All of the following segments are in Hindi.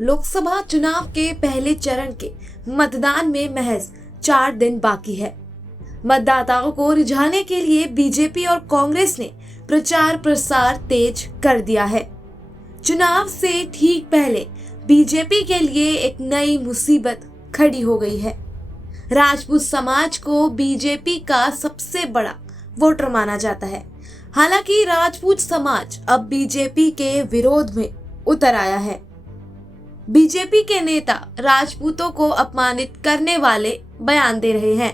लोकसभा चुनाव के पहले चरण के मतदान में महज 4 दिन बाकी है। मतदाताओं को रिझाने के लिए बीजेपी और कांग्रेस ने प्रचार प्रसार तेज कर दिया है। चुनाव से ठीक पहले बीजेपी के लिए एक नई मुसीबत खड़ी हो गई है। राजपूत समाज को बीजेपी का सबसे बड़ा वोटर माना जाता है। हालांकि राजपूत समाज अब बीजेपी के विरोध में उतर आया है। बीजेपी के नेता राजपूतों को अपमानित करने वाले बयान दे रहे हैं।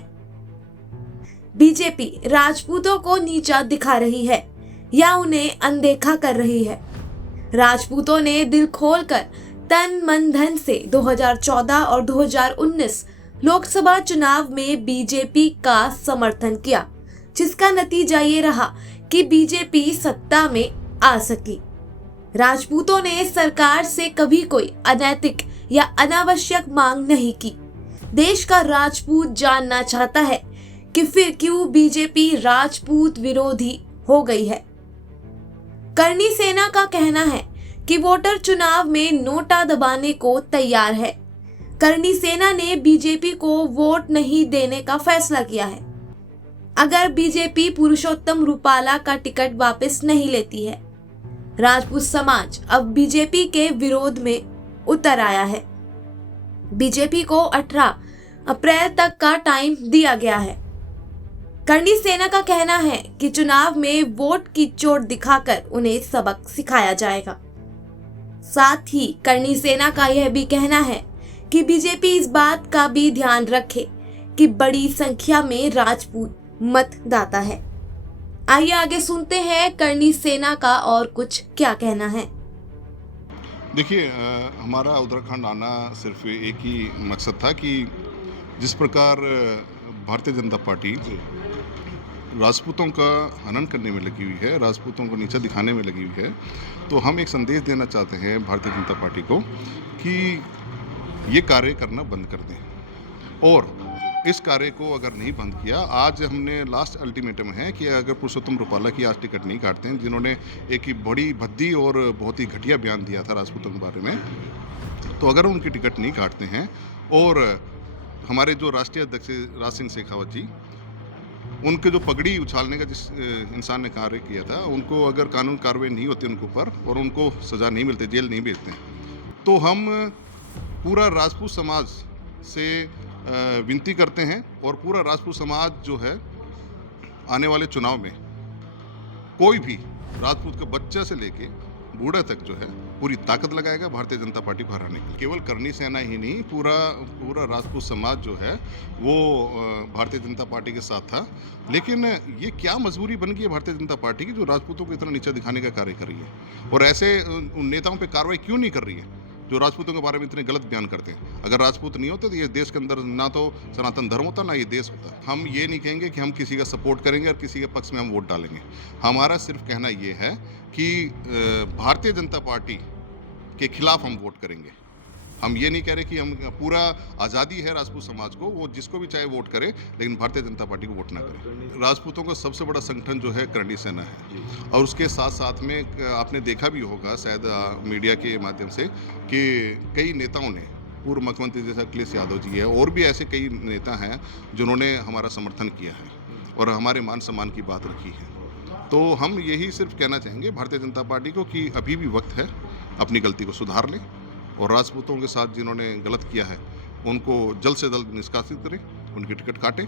बीजेपी राजपूतों को नीचा दिखा रही है या उन्हें अनदेखा कर रही है। राजपूतों ने दिल खोलकर तन मन धन से 2014 और 2019 लोकसभा चुनाव में बीजेपी का समर्थन किया, जिसका नतीजा ये रहा कि बीजेपी सत्ता में आ सकी। राजपूतों ने सरकार से कभी कोई अनैतिक या अनावश्यक मांग नहीं की। देश का राजपूत जानना चाहता है कि फिर क्यों बीजेपी राजपूत विरोधी हो गई है। करनी सेना का कहना है कि वोटर चुनाव में नोटा दबाने को तैयार है। करनी सेना ने बीजेपी को वोट नहीं देने का फैसला किया है। अगर बीजेपी पुरुषोत्तम रूपाला का टिकट वापस नहीं लेती है, राजपूत समाज अब बीजेपी के विरोध में उतर आया है। बीजेपी को 18 अप्रैल तक का टाइम दिया गया है। करनी सेना का कहना है कि चुनाव में वोट की चोट दिखाकर उन्हें सबक सिखाया जाएगा। साथ ही करनी सेना का यह भी कहना है कि बीजेपी इस बात का भी ध्यान रखे कि बड़ी संख्या में राजपूत मतदाता है। आइए आगे सुनते हैं करनी सेना का और कुछ क्या कहना है। देखिए, हमारा उत्तराखंड आना सिर्फ एक ही मकसद था कि जिस प्रकार भारतीय जनता पार्टी राजपूतों का हनन करने में लगी हुई है, राजपूतों को नीचा दिखाने में लगी हुई है, तो हम एक संदेश देना चाहते हैं भारतीय जनता पार्टी को कि ये कार्य करना बंद कर दें। और इस कार्य को अगर नहीं बंद किया, आज हमने लास्ट अल्टीमेटम है कि अगर पुरुषोत्तम रूपाला की आज टिकट नहीं काटते हैं, जिन्होंने एक ही बड़ी भद्दी और बहुत ही घटिया बयान दिया था राजपूतों के बारे में, तो अगर उनकी टिकट नहीं काटते हैं और हमारे जो राष्ट्रीय अध्यक्ष राज सिंह शेखावत जी, उनके जो पगड़ी उछालने का जिस इंसान ने कार्य किया था, उनको अगर कानून कार्रवाई नहीं होती उनके ऊपर और उनको सज़ा नहीं मिलती, जेल नहीं भेजते, तो हम पूरा राजपूत समाज से विनती करते हैं और पूरा राजपूत समाज जो है आने वाले चुनाव में कोई भी राजपूत का बच्चा से लेके बूढ़ा तक जो है पूरी ताकत लगाएगा भारतीय जनता पार्टी को हराने के लिए। केवल करनी सेना ही नहीं, पूरा राजपूत समाज जो है वो भारतीय जनता पार्टी के साथ था। लेकिन ये क्या मजबूरी बन गई है भारतीय जनता पार्टी की, जो राजपूतों को इतना नीचा दिखाने का कार्य कर रही है और ऐसे उन नेताओं पर कार्रवाई क्यों नहीं कर रही है जो राजपूतों के बारे में इतने गलत बयान करते हैं। अगर राजपूत नहीं होते तो ये देश के अंदर ना तो सनातन धर्म होता, ना ये देश होता। हम ये नहीं कहेंगे कि हम किसी का सपोर्ट करेंगे और किसी के पक्ष में हम वोट डालेंगे। हमारा सिर्फ कहना ये है कि भारतीय जनता पार्टी के खिलाफ हम वोट करेंगे। हम ये नहीं कह रहे कि हम पूरा आज़ादी है राजपूत समाज को, वो जिसको भी चाहे वोट करे, लेकिन भारतीय जनता पार्टी को वोट ना करे। राजपूतों का सबसे बड़ा संगठन जो है करनी सेना है और उसके साथ साथ में आपने देखा भी होगा शायद मीडिया के माध्यम से कि कई नेताओं ने, पूर्व मुख्यमंत्री जैसा अखिलेश यादव जी है और भी ऐसे कई नेता हैं जिन्होंने हमारा समर्थन किया है और हमारे मान सम्मान की बात रखी है। तो हम यही सिर्फ कहना चाहेंगे भारतीय जनता पार्टी को कि अभी भी वक्त है, अपनी गलती को सुधार लें और राजपूतों के साथ जिन्होंने गलत किया है उनको जल्द से जल्द निष्कासित करें, उनकी टिकट काटें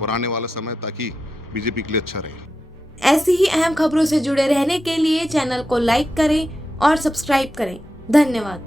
और आने वाला समय ताकि बीजेपी के लिए अच्छा रहे। ऐसी ही अहम खबरों से जुड़े रहने के लिए चैनल को लाइक करें और सब्सक्राइब करें। धन्यवाद।